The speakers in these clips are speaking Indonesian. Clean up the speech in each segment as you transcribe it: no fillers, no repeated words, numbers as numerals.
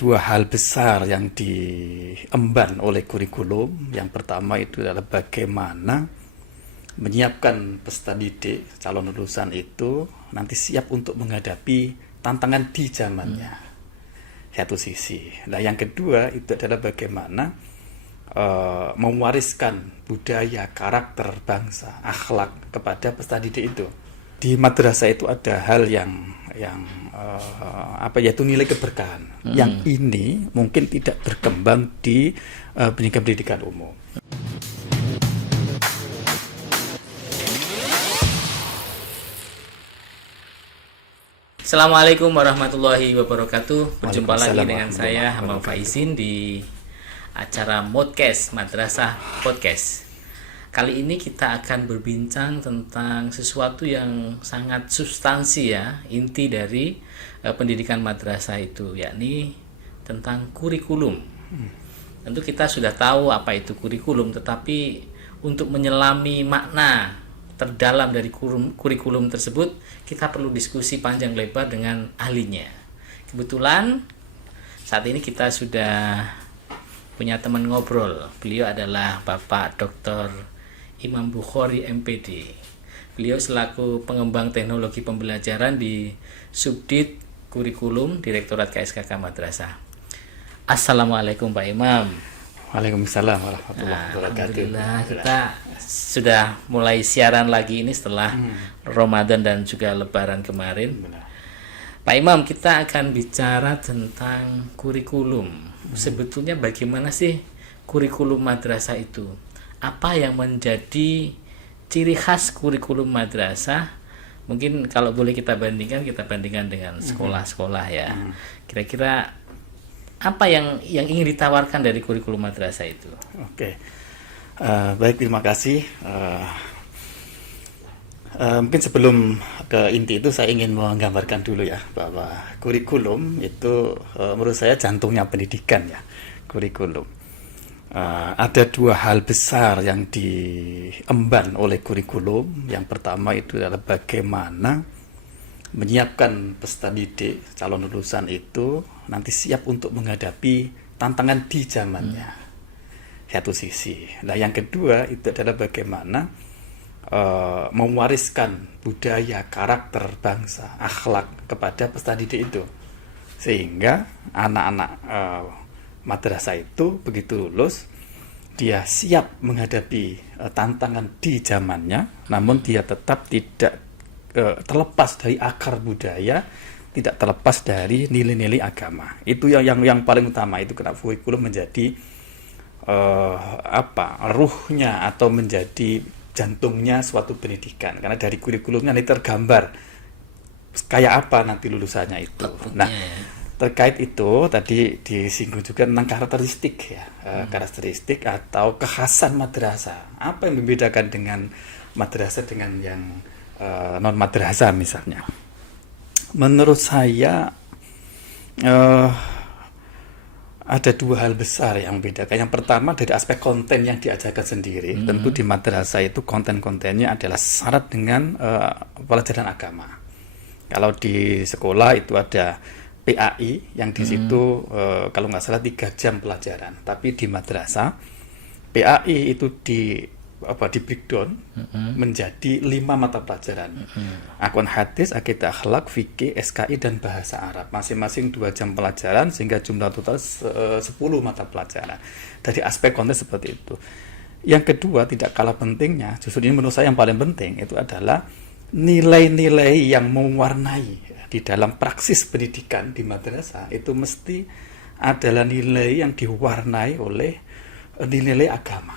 dua hal besar yang diemban oleh kurikulum. Yang pertama itu adalah bagaimana menyiapkan peserta didik calon lulusan itu nanti siap untuk menghadapi tantangan di zamannya. Satu sisi. Nah, yang kedua itu adalah bagaimana mewariskan budaya, karakter bangsa, akhlak kepada peserta didik itu. Di madrasah itu ada hal yang yaitu nilai keberkahan. Yang ini mungkin tidak berkembang di pendidikan umum. Assalamualaikum warahmatullahi wabarakatuh. Berjumpa lagi dengan saya Hamam Faizin di acara Modcast Madrasah Podcast. Kali ini kita akan berbincang tentang sesuatu yang sangat substansi ya, inti dari pendidikan madrasah itu, yakni tentang kurikulum. Tentu kita sudah tahu apa itu kurikulum, tetapi untuk menyelami makna terdalam dari kurikulum tersebut, kita perlu diskusi panjang lebar dengan ahlinya. Kebetulan saat ini kita sudah punya teman ngobrol. Beliau adalah Bapak Dr. Imam Bukhari MPD. Beliau selaku pengembang teknologi pembelajaran di Subdit Kurikulum Direktorat KSKK Madrasah. Assalamualaikum Pak Imam. Waalaikumsalam warahmatullahi wabarakatuh. Alhamdulillah, kita sudah mulai siaran lagi ini setelah Ramadan dan juga Lebaran kemarin. Pak Imam, kita akan bicara tentang kurikulum. Sebetulnya bagaimana sih kurikulum madrasah itu? Apa yang menjadi ciri khas kurikulum madrasah? Mungkin kalau boleh kita bandingkan dengan sekolah-sekolah ya. Kira-kira apa yang ingin ditawarkan dari kurikulum madrasah itu? Oke. Baik, terima kasih. Mungkin sebelum ke inti itu saya ingin menggambarkan dulu ya bahwa kurikulum itu menurut saya jantungnya pendidikan ya. Kurikulum. Ada dua hal besar yang diemban oleh kurikulum. Yang pertama itu adalah bagaimana menyiapkan peserta didik calon lulusan itu nanti siap untuk menghadapi tantangan di zamannya. Satu sisi. Nah, yang kedua itu adalah bagaimana mewariskan budaya, karakter bangsa, akhlak kepada peserta didik itu, sehingga anak-anak madrasah itu begitu lulus dia siap menghadapi tantangan di zamannya, namun dia tetap tidak terlepas dari akar budaya, tidak terlepas dari nilai-nilai agama. Itu yang paling utama. Itu kenapa kurikulum menjadi ruhnya atau menjadi jantungnya suatu pendidikan, karena dari kurikulumnya nanti tergambar kayak apa nanti lulusannya itu. Nah, terkait itu tadi disinggung juga tentang karakteristik ya, karakteristik atau kekhasan madrasah. Apa yang membedakan dengan madrasah dengan yang non madrasah misalnya? Menurut saya ada dua hal besar yang membedakan. Yang pertama dari aspek konten yang diajarkan sendiri. Tentu di madrasah itu konten-kontennya adalah syarat dengan pelajaran agama. Kalau di sekolah itu ada PAI yang di situ kalau nggak salah 3 jam pelajaran. Tapi di madrasah PAI itu di breakdown menjadi 5 mata pelajaran. Akun hadis, akidah akhlak, fikih, SKI dan bahasa Arab. Masing-masing 2 jam pelajaran sehingga jumlah total 10 mata pelajaran. Dari aspek konten seperti itu. Yang kedua tidak kalah pentingnya, justru ini menurut saya yang paling penting itu adalah nilai-nilai yang mewarnai di dalam praksis pendidikan di madrasah itu mesti adalah nilai yang diwarnai oleh nilai agama.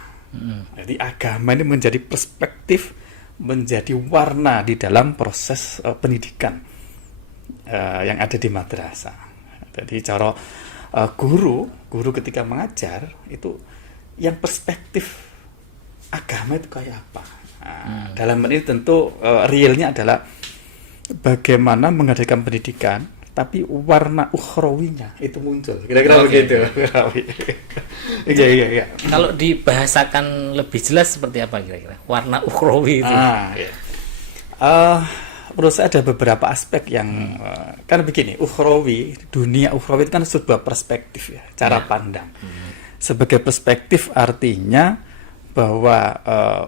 Jadi agama ini menjadi perspektif, menjadi warna di dalam proses pendidikan yang ada di madrasah. Jadi cara guru ketika mengajar itu yang perspektif agama itu kayak apa. Dalam ini tentu realnya adalah bagaimana menghadirkan pendidikan tapi warna ukhrawinya itu muncul. Kira-kira begitu. Iya. Kalau dibahasakan lebih jelas seperti apa kira-kira? Warna ukhrawi itu. menurut saya ada beberapa aspek yang kan begini, dunia ukhrawi itu kan sebuah perspektif ya, cara pandang. Sebagai perspektif artinya bahwa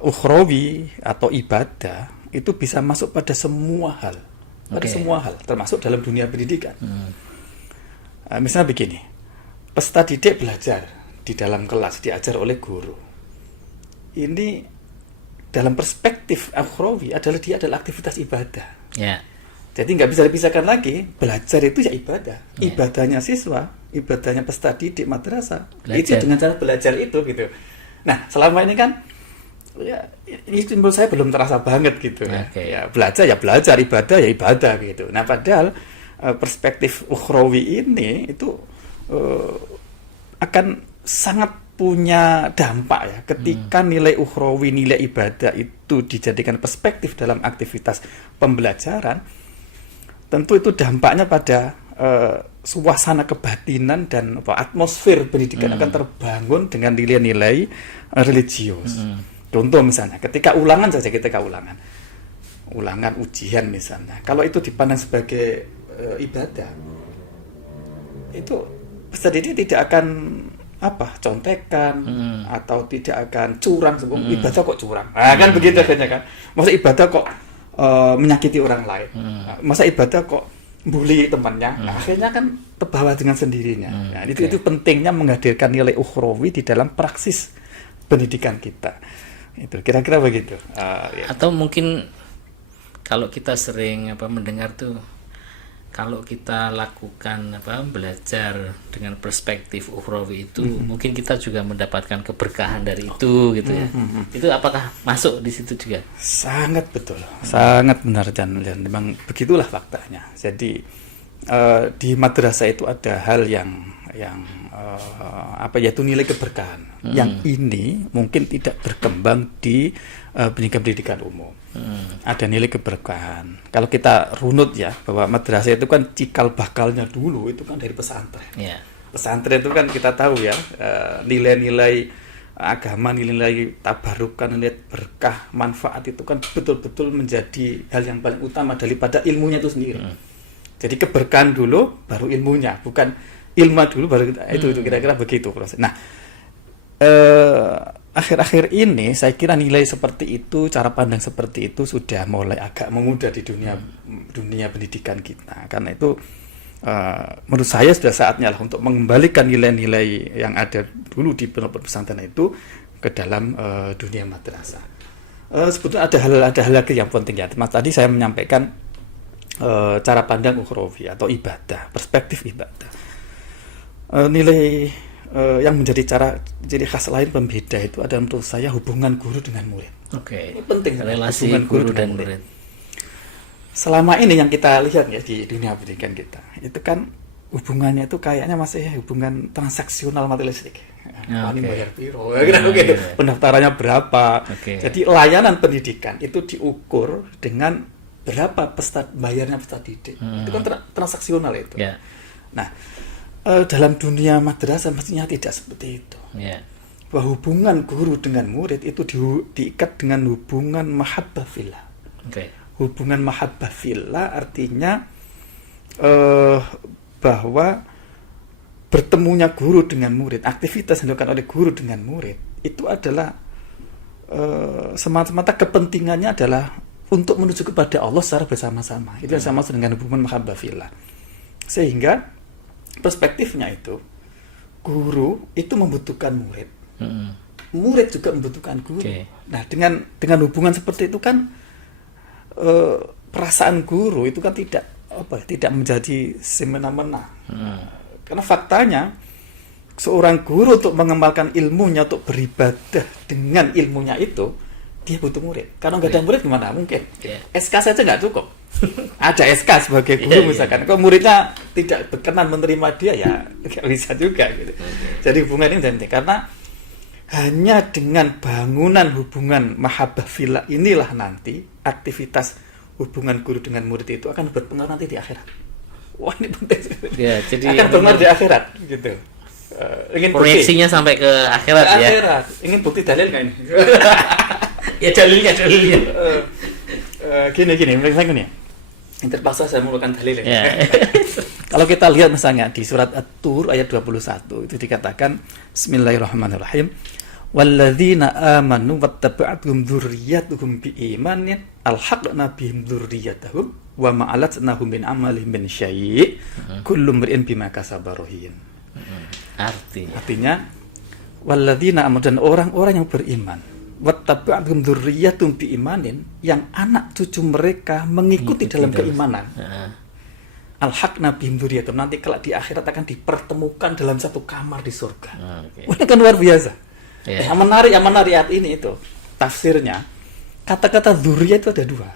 ukhrawi atau ibadah itu bisa masuk pada semua hal, termasuk dalam dunia pendidikan. Misalnya begini, peserta didik belajar di dalam kelas, diajar oleh guru. Ini dalam perspektif ukhrawi dia adalah aktivitas ibadah. Ya. Jadi nggak bisa dipisahkan lagi, belajar itu ya ibadah. Ibadahnya siswa, ibadahnya peserta didik madrasah, itu dengan cara belajar itu gitu. Nah, selama ini kan ya ini menurut saya belum terasa banget gitu ya. Ya belajar, ibadah ya ibadah gitu. Nah, padahal perspektif ukhrawi ini itu akan sangat punya dampak ya ketika nilai ukhrawi, nilai ibadah itu dijadikan perspektif dalam aktivitas pembelajaran. Tentu itu dampaknya pada suasana kebatinan dan atmosfer pendidikan akan terbangun dengan nilai-nilai religius. Contoh misalnya, ketika ulangan ujian misalnya, kalau itu dipandang sebagai ibadah, itu peserta didik tidak akan contekan atau tidak akan curang. Ibadah kok curang? Kan begitu akhirnya kan. Masa ibadah kok menyakiti orang lain? Masa ibadah kok bully temannya? Akhirnya kan terbawa dengan sendirinya. Nah, itu pentingnya menghadirkan nilai ukhrawi di dalam praksis pendidikan kita. Itu kira-kira begitu. Atau mungkin kalau kita sering mendengar tuh, kalau kita lakukan belajar dengan perspektif ukhrawi itu, mungkin kita juga mendapatkan keberkahan dari itu gitu ya. Itu apakah masuk di situ juga? Sangat betul, sangat benar dan memang begitulah faktanya. Jadi di madrasah itu ada hal yang yaitu nilai keberkahan. Yang ini mungkin tidak berkembang di pendidikan umum. Ada nilai keberkahan. Kalau kita runut ya, bahwa madrasah itu kan cikal bakalnya dulu itu kan dari pesantren. Pesantren itu kan kita tahu ya, nilai-nilai agama, nilai tabarukan, nilai berkah, manfaat itu kan betul-betul menjadi hal yang paling utama daripada ilmunya itu sendiri. Jadi keberkahan dulu baru ilmunya, bukan ilmu dulu baru itu kira-kira begitu proses. Nah, akhir-akhir ini saya kira nilai seperti itu, cara pandang seperti itu sudah mulai agak memudar di dunia pendidikan kita. Karena itu menurut saya sudah saatnya lah untuk mengembalikan nilai-nilai yang ada dulu di pondok pesantren itu ke dalam dunia madrasah. Sebetulnya ada hal lagi yang penting ya. Tadi saya menyampaikan cara pandang ukhrawi atau ibadah, perspektif ibadah. Nilai yang jadi khas lain pembeda itu adalah menurut saya hubungan guru dengan murid. Ini penting, relasi guru dan murid. Selama ini yang kita lihat ya di dunia pendidikan kita, itu kan hubungannya itu kayaknya masih hubungan transaksional materialistik. Ini bayar piro, gitu. Pendaftarannya berapa. Jadi layanan pendidikan itu diukur dengan berapa bayarnya peserta didik. Itu kan transaksional itu. Nah, dalam dunia madrasah mestinya tidak seperti itu. Bahwa hubungan guru dengan murid itu diikat dengan hubungan mahabbah fillah. Hubungan mahabbah fillah artinya bahwa bertemunya guru dengan murid, aktivitas yang dilakukan oleh guru dengan murid itu adalah semata-mata kepentingannya adalah untuk menuju kepada Allah secara bersama-sama. Itu yang sama dengan hubungan mahabbah fillah. Sehingga perspektifnya itu guru itu membutuhkan murid, murid juga membutuhkan guru. Nah, dengan hubungan seperti itu kan perasaan guru itu kan tidak menjadi semena-mena. Karena faktanya seorang guru untuk mengembangkan ilmunya, untuk beribadah dengan ilmunya itu, dia butuh murid. Kalau nggak ada murid gimana? Mungkin SK saja nggak cukup. Ada SK sebagai guru misalkan. Kalau muridnya tidak berkenan menerima dia, ya nggak bisa juga gitu. Jadi hubungan ini penting karena hanya dengan bangunan hubungan mahabbah fillah inilah nanti aktivitas hubungan guru dengan murid itu akan berpengaruh nanti di akhirat. Wah, ini penting. Jadi akan berpengaruh di akhirat gitu. Ingin proyeksinya bukti sampai ke akhirat ya. Ingin bukti dalil nggak ini? Ya dalilnya. Gini, misalnya nih. Yang terpaksa saya mengeluarkan dalil. Ya. Kalau kita lihat misalnya di surat At-Tur ayat 21 itu dikatakan Bismillahirrahmanirrahim. Walladzina amanu wattaba'athum dzurriyyatuhum biimanin alhaqna bihim dzurriyyatahum wa ma alatnahum min amalihim min syai' kullu mri'in bima kasaba rahin. Artinya walladzina amanu, dan orang-orang yang beriman, wattaba'athum dzurriyyatuhum biimanin, yang anak cucu mereka mengikuti dalam keimanan. Alhaqna bihim dzurriyyatahum, nanti kelak di akhirat akan dipertemukan dalam satu kamar di surga. Wah, ini kan luar biasa. Yang menarik ayat ini itu tafsirnya, kata-kata dzurriyyah itu ada dua.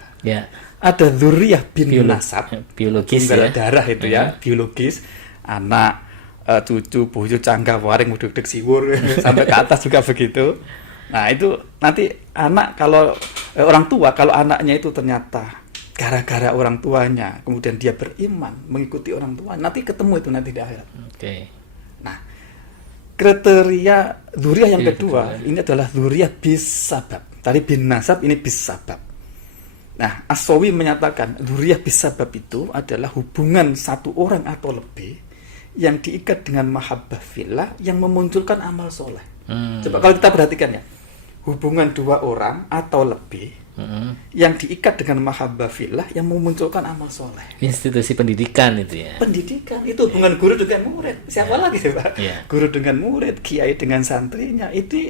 Ada dzurriyyah bin nasab, biologis ya, darah itu ya, biologis, anak, cucu, bojo, cangga, waring, uduk-uduk, siwur sampai ke atas juga begitu. Nah, itu nanti anak, kalau orang tua, kalau anaknya itu ternyata gara-gara orang tuanya kemudian dia beriman mengikuti orang tua, nanti ketemu itu nanti di akhirat. Nah, kriteria dzurriyyah yang kedua ini adalah dzurriyyah bis sabab. Tadi bin nasab, ini bis sabab. Nah, As-Sawi menyatakan dzurriyyah bis sabab itu adalah hubungan satu orang atau lebih yang diikat dengan mahabbah fillah yang memunculkan amal soleh. Coba kalau kita perhatikan ya, hubungan dua orang atau lebih yang diikat dengan mahabbah fillah yang memunculkan amal soleh. Institusi pendidikan itu ya. Pendidikan itu hubungan guru dengan murid. Siapa lagi sih, Pak? Guru dengan murid, kiai dengan santrinya. Itu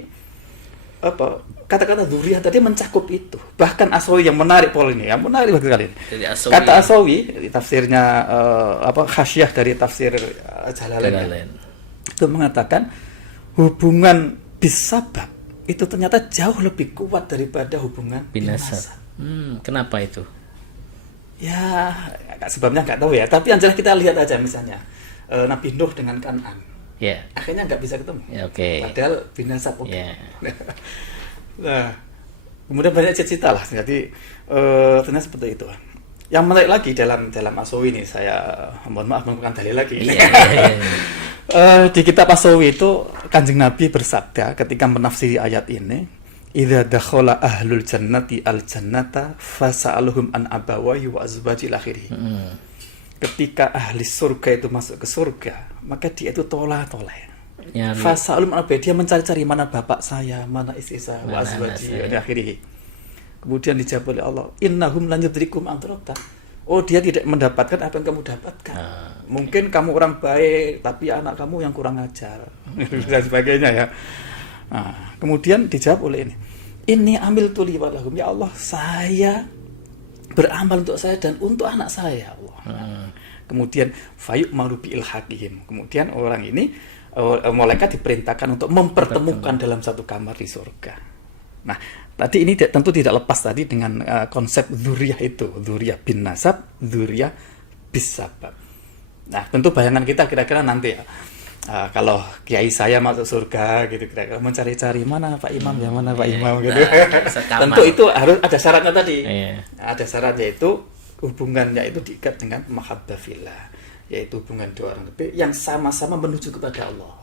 apa? Kata-kata dzurriyyah tadi mencakup itu. Bahkan As-Sawi yang menarik pola ini, yang menarik bagi kalian. Kata As-Sawi, tafsirnya Khasyah dari tafsir Jalalain. Itu mengatakan hubungan bisabab itu ternyata jauh lebih kuat daripada hubungan binasab. Kenapa itu? Ya, sebabnya nggak tahu ya. Tapi yang jelas kita lihat aja misalnya Nabi Nuh dengan Kan'an. Akhirnya nggak bisa ketemu. Padahal binasab. Nah, kemudian banyak cerita lah. Jadi ternyata seperti itu. Yang menarik lagi dalam As-Sawi ini, saya mohon maaf menggunakan dalil lagi. Di kitab As-Sawi itu Kanjeng Nabi bersabda ketika menafsiri ayat ini, idza dakhala ahlul jannati al-jannata fasa'aluhum an abawahi wa azwajil akhirih. Ketika ahli surga itu masuk ke surga, maka dia itu toleh. Fasa'aluhum an abawahi, dia mencari-cari mana bapak saya, mana istri saya, wa azwaji akhirih. Kemudian dijawab oleh Allah, innahum lan yudrikum antarata. Oh, dia tidak mendapatkan apa yang kamu dapatkan. Mungkin kamu orang baik, tapi anak kamu yang kurang ajar dan sebagainya ya. Nah, kemudian dijawab oleh ini amil tuli walahum, ya Allah, saya beramal untuk saya dan untuk anak saya, Allah. Kemudian fayuk marubi ilhaqihim. Kemudian orang ini malaikat diperintahkan untuk mempertemukan dalam satu kamar di surga. Nah, tadi ini tentu tidak lepas tadi dengan konsep dzurriyyah itu, dzurriyyah bin nasab, dzurriyyah bis sabab. Nah, tentu bayangan kita kira-kira nanti ya, kalau kiai saya masuk surga gitu, kira-kira mencari-cari mana Pak Imam ya, mana Pak Imam gitu. Tentu itu harus ada syaratnya tadi. Ada syaratnya itu hubungannya itu diikat dengan mahabbah fillah, yaitu hubungan dua orang lebih yang sama-sama menuju kepada Allah.